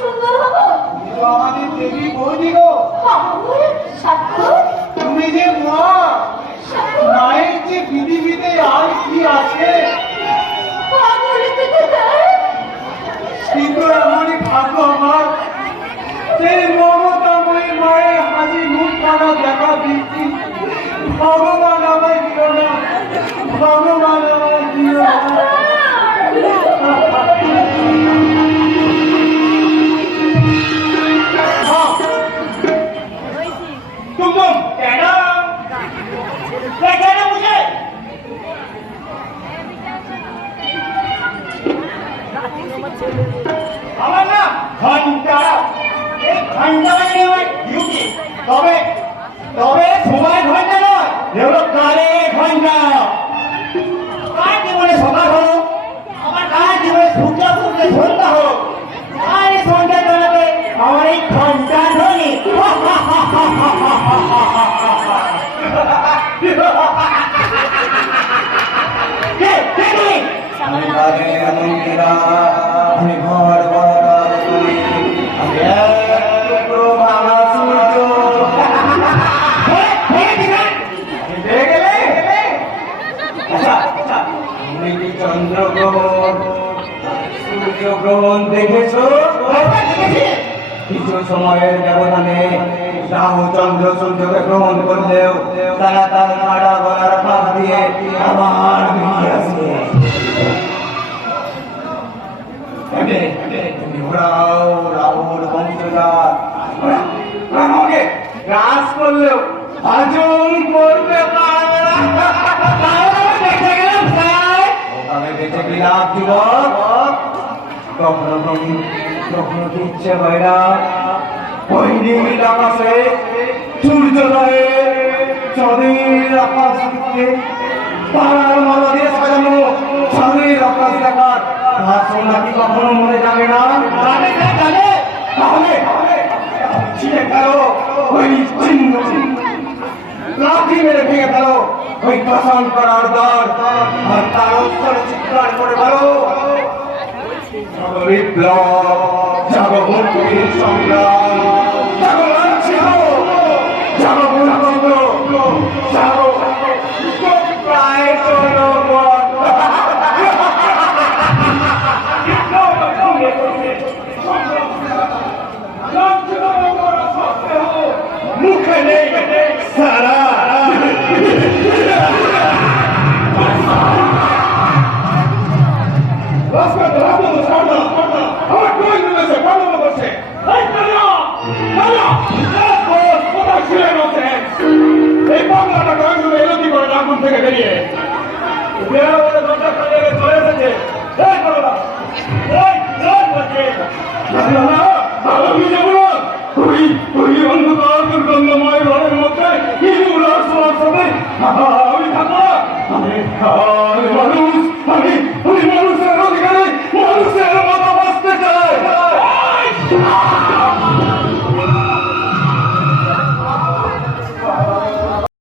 সুন্দর হবো? আমাদের দেবী বৌদি গো, সাক্ষর তুমি যে মা, মায়ের যে পৃথিবীতে আর কি আছে? কিন্তু এমনই ভাগ্য আমার, সেই মমতাময়ী মায়ের হাসি মুখ খানা দেখা দিচ্ছি। ভগবান আমায় দিল না, ভগবান আমায় দিল না। আমার না ঘন্টা, এই ঘন্টা মানে আমার ডিউটি। তবে তবে সময় ঘন্টা নয়, এগুলো কালের ঘন্টা। কার জীবনে সকাল হলো, আমার কার জীবনে সূর্য সূর্য সন্ধ্যা হলো, আর এই সন্ধ্যা জানাবে আমার এই ঘন্টা ধ্বনি। আমি ঘর বড় করি, আমি এক টুকরো ভাঙা সূর্য। পেয়ে গেলে? আচ্ছা, তুমি কি চন্দ্রগ্রহণ, সূর্যগ্রহণ দেখেছো? কিছু সময়ের ব্যবধানে রাহু চন্দ্র সূর্যকে গ্রহণ করলেও তারা তার কাটা গলার ফাঁক দিয়ে আবার বেরিয়ে আসে। রাহুর বংশধর আমাকে গ্রাস করলেও হজম করতে পারবে না। ওখানে বেঁচে গেলাম যুবক। কখনো কখনো ইচ্ছে হয় না ওই নীল আকাশে সূর্যোদয়ে চাঁদের আকাশ দেখতে, তারার মালা দিয়ে সাজানো চাঁদের আকাশ দেখার নাকি কখনো মনে যাবে না? তাহলে ছিঁড়ে ফেলো ওই চিহ্ন, লাঠি মেরে ভেঙে ফেলো ওই পাষাণ করার দ্বার, আর তার অক্ষরে চিৎকার করে বলো, বিপ্লব জাগো, মুক্তির সংগ্রাম জাগো, লাঞ্ছিত জাগো, ভূতন্ত্র জাগো, প্রায় মুখে নেই সারা। এই বাংলাটা গানগুলো এলো কি করে আগুন থেকে বেরিয়ে চলে এসেছে? অন্ধকার দুর্গন্ধময় ঘরের মধ্যে আমি থাকবো, আমি